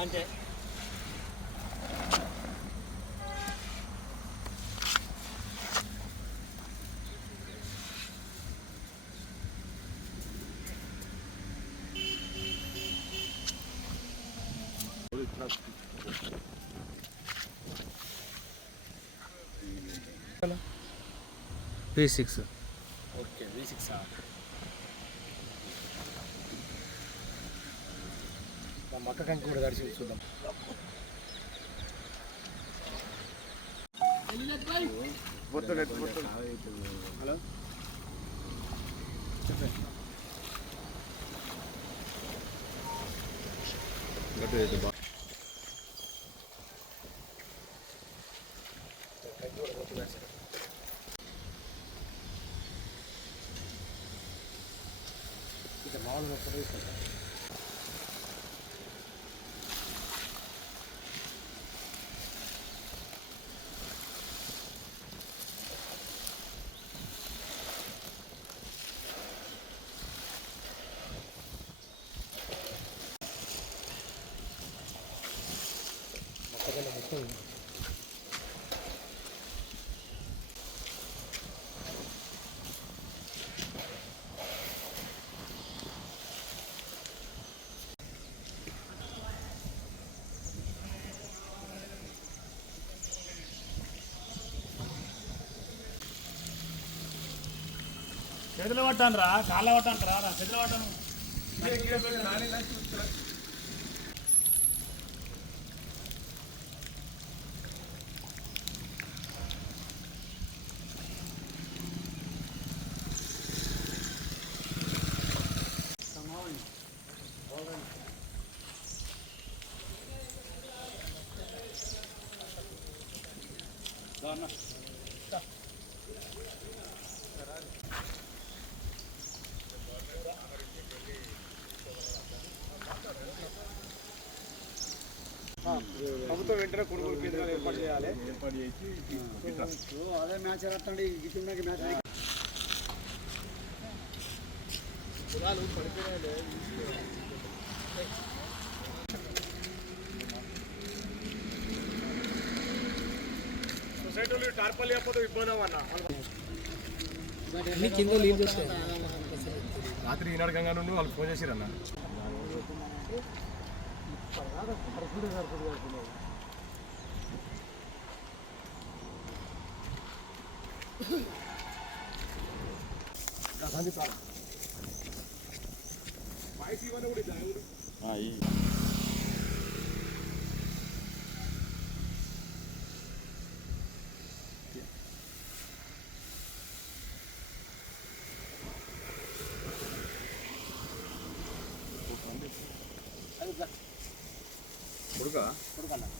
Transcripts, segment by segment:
find it. Okay, V6. మక్క కంకి కూడా దర్శి చూద్దాం హలో ఇక మామూలుగా ఫోటో తీసుకుంటా మొక్కజొన్న మొత్తం చేతులు పట్టాను రా కాళ్ళ పట్టాను రా చేతులు పట్టాను. ప్రభుత్వం వెంటనే కొనుగోలు కేంద్రాలు ఏర్పాటు చేయాలి ఏర్పాటు చేసి అదే మ్యాచ్ ఆడుతుండే గిట్టున్నాకి మ్యాచ్ సొసైటీలో రాత్రి ఈనాడు గంగా నుండి వాళ్ళకి ఫోన్ చేసిరన్న. கொடுக்கலாம். கொடுக்கலாம்.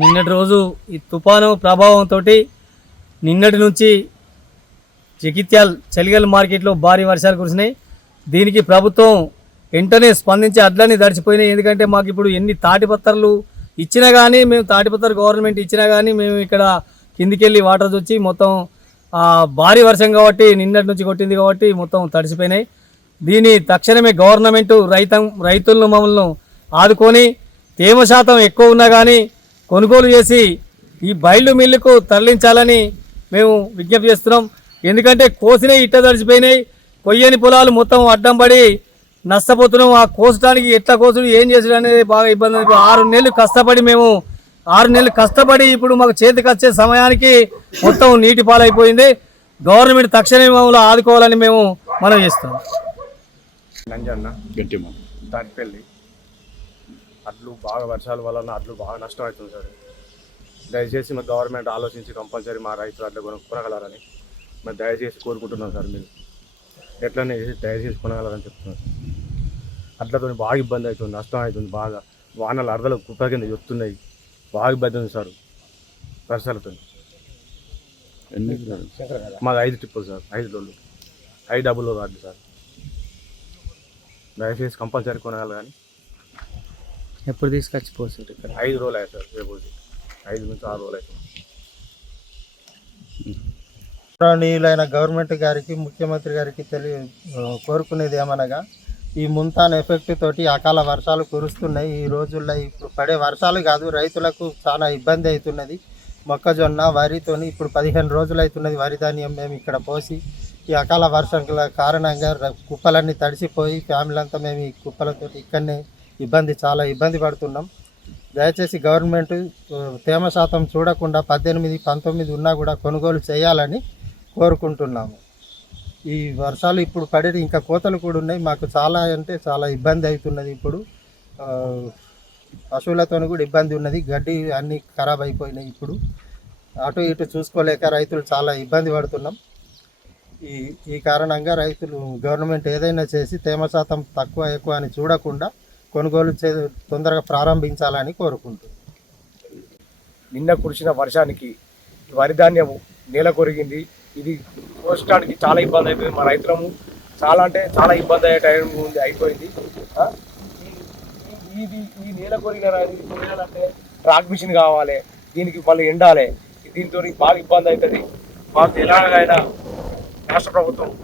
నిన్నటి రోజు ఈ తుఫాను ప్రభావంతో నిన్నటి నుంచి జగిత్యాల్ చలిగల్ మార్కెట్లో భారీ వర్షాలు కురిసినాయి. దీనికి ప్రభుత్వం వెంటనే స్పందించి అడ్లని దడిచిపోయినాయి ఎందుకంటే మాకు ఇప్పుడు ఎన్ని తాటిపత్రలు ఇచ్చినా కానీ మేము తాటిపత్ర గవర్నమెంట్ ఇచ్చినా కానీ మేము ఇక్కడ కిందికెళ్ళి వాటర్ వచ్చి మొత్తం భారీ వర్షం కాబట్టి నిన్నటి నుంచి కొట్టింది కాబట్టి మొత్తం తడిసిపోయినాయి. దీని తక్షణమే గవర్నమెంట్ రైతం రైతులను మమ్మల్ని ఆదుకొని తేమ శాతం ఎక్కువ ఉన్నా కానీ కొనుగోలు చేసి ఈ బయలు మిల్లుకు తరలించాలని మేము విజ్ఞప్తి చేస్తున్నాం. ఎందుకంటే కోసిన ఇట్ట తడిచిపోయినాయి కొయ్యని పొలాలు మొత్తం అడ్డం పడి నష్టపోతున్నాం. ఆ కోసడానికి ఎట్లా కోసుడు ఏం చేసుడు అనేది బాగా ఇబ్బంది ఆరు నెలలు కష్టపడి మేము ఆరు నెలలు కష్టపడి ఇప్పుడు మాకు చేతికి వచ్చే సమయానికి మొత్తం నీటి పాలైపోయింది. గవర్నమెంట్ తక్షణమే మమ్మల్ని ఆదుకోవాలని మేము మనం చేస్తాం నంజన్న. గట్టిమా? తాటిపల్లి అడ్లు బాగా వర్షాల వలన అడ్లు బాగా నష్టం అవుతుంది సార్. దయచేసి మా గవర్నమెంట్ ఆలోచించి కంపల్సరీ మా రైతులు అట్లా కొన కొనగలరని మరి దయచేసి కోరుకుంటున్నాం సార్ మీరు. ఎట్లనే చేసి దయచేసి కొనగలరని చెప్తున్నాను అట్లతో బాగా ఇబ్బంది అవుతుంది నష్టం అవుతుంది బాగా. వానలు అరదలు కుప్ప కింద వస్తున్నాయి బాగా ఇబ్బంది ఉంది సార్. వర్షాలతో ఎన్ని మాది ఐదు ట్రిప్పులు సార్. ఐదు రోజులు ఐదు డబ్బులు రాదు సార్. దయచేసి కంపల్సరీ కొనగలరని ఎప్పుడు తీసుకొచ్చి పోసారు ఇక్కడ? ఐదు రోజులు అయ్యాయి సార్ రేపు. ఐదు నుంచి ఆరు రోజులు అవుతుంది. గౌరవనీయులైన గవర్నమెంట్ గారికి ముఖ్యమంత్రి గారికి తెలియ కోరుకునేది ఏమనగా ఈ ముంతాన్ ఎఫెక్ట్ తోటి అకాల వర్షాలు కురుస్తున్నాయి. ఈ రోజుల్లో ఇప్పుడు పడే వర్షాలు కాదు రైతులకు చాలా ఇబ్బంది అవుతున్నది. మొక్కజొన్న వరితోని ఇప్పుడు పదిహేను రోజులు అవుతున్నది వరి ధాన్యం మేము ఇక్కడ పోసి ఈ అకాల వర్షాల కారణంగా కుప్పలన్నీ తడిసిపోయి ఫ్యామిలీ అంతా మేము ఈ కుప్పలతో ఇక్కడనే ఇబ్బంది చాలా ఇబ్బంది పడుతున్నాం. దయచేసి గవర్నమెంట్ తేమ శాతం చూడకుండా పద్దెనిమిది పంతొమ్మిది ఉన్నా కూడా కొనుగోలు చేయాలని కోరుకుంటున్నాము. ఈ వర్షాలు ఇప్పుడు పడేది ఇంకా కోతలు కూడా ఉన్నాయి. మాకు చాలా అంటే చాలా ఇబ్బంది అవుతున్నది ఇప్పుడు. పశువులతో కూడా ఇబ్బంది ఉన్నది. గడ్డి అన్నీ ఖరాబ్ అయిపోయినాయి ఇప్పుడు. అటు ఇటు చూసుకోలేక రైతులు చాలా ఇబ్బంది పడుతున్నాం. ఈ ఈ కారణంగా రైతులు గవర్నమెంట్ ఏదైనా చేసి తేమ శాతం తక్కువ ఎక్కువ అని చూడకుండా కొనుగోలు చే తొందరగా ప్రారంభించాలని కోరుకుంటుంది నిన్న కురిసిన వర్షానికి వరి ధాన్యము నేల కొరిగింది. ఇది పోషడానికి చాలా ఇబ్బంది అయిపోయింది. మా రైతులము చాలా అంటే చాలా ఇబ్బంది అయ్యే టైం ఉంది అయిపోయింది. ఇది ఈ నేల కొరిగిన కొరగాలంటే ట్రాక్ మిషన్ కావాలి దీనికి మళ్ళీ ఎండాలి. దీంతో బాగా ఇబ్బంది అవుతుంది. మాకు ఎలాగైనా రాష్ట్ర ప్రభుత్వం.